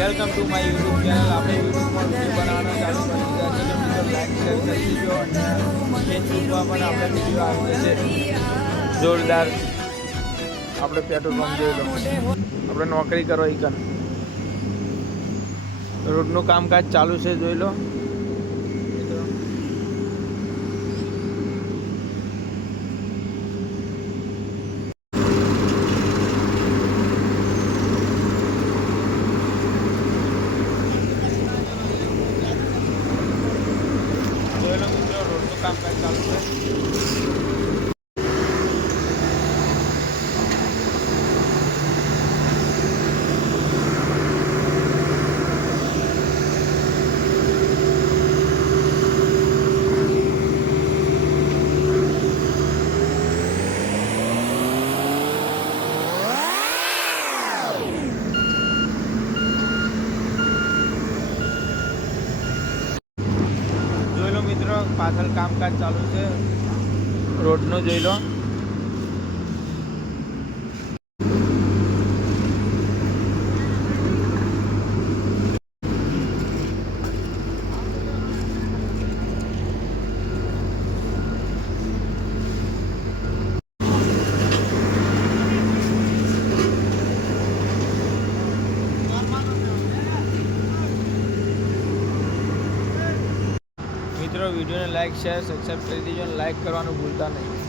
Welcome to my YouTube channel. આપણે યુટ્યુબમાં વિડીયો બનાવવાનો ચાલુ કરી દીધા છે, તો મિત્રો લાઈક શેર કરી દીજો અને ફેસબુકમાં પણ આપણે વિડીયો આવી જશે જોરદાર. આપણે પેટ્રોલ પંપ જોઈ લો, આપણે નોકરી કરો ઈકન રોડનું કામકાજ ચાલુ છે, જોઈ લો મિત્રો. જોઈ લો મિત્રો, રોડનું કામકાજ ચાલુ છે. જોઈ લો મિત્રો, પાછળ કામકાજ ચાલુ છે રોડનું, જોઈ લો. મિત્રો વિડીયોને લાઈક શેર સબસ્ક્રાઈબ કરી દેજો અને લાઈક કરવાનું ભૂલતા નહીં.